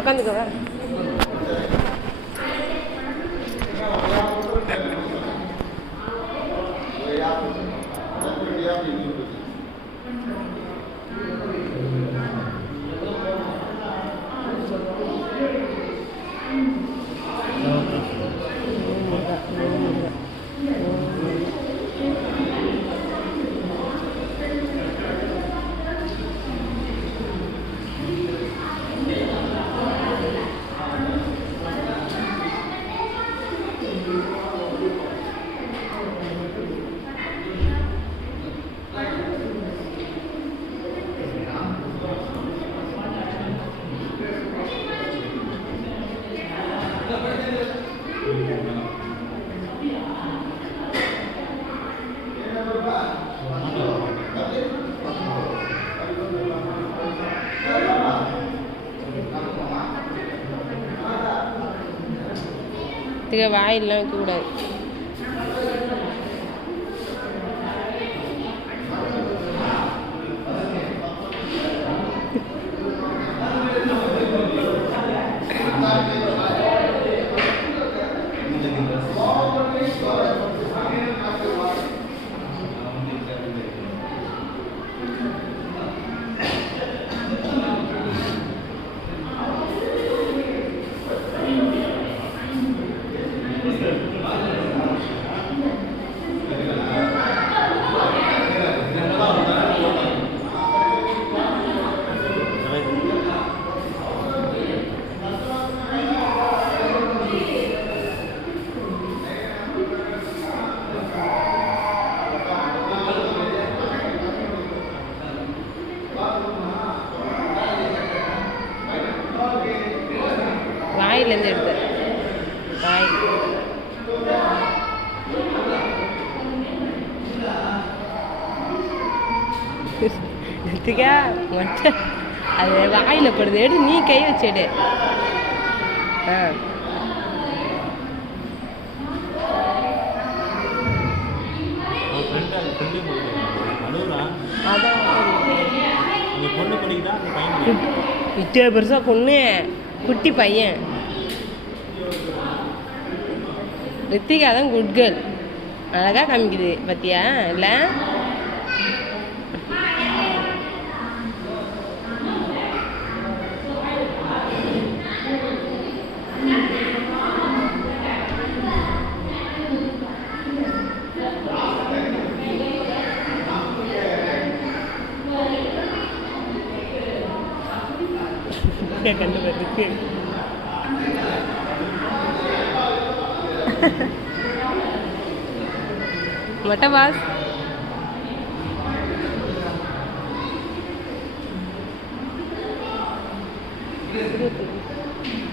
Akan 干 இதுக்கு வாயிலெலாம் வைக்கக்கூடாது வாயிலேருந்து எடுத்து. வாய். ரித்திகா மொட்டை. அது வாயில் படுது. எடுத்து நீ கை வச்சிடு ஆ. இத்தனை பெருசா பொண்ணு. குட்டி பையன். ரித்திகா தான் குட் கேர்ள் அழகா காமிக்குது பத்தியா? இல்ல? what a was beautiful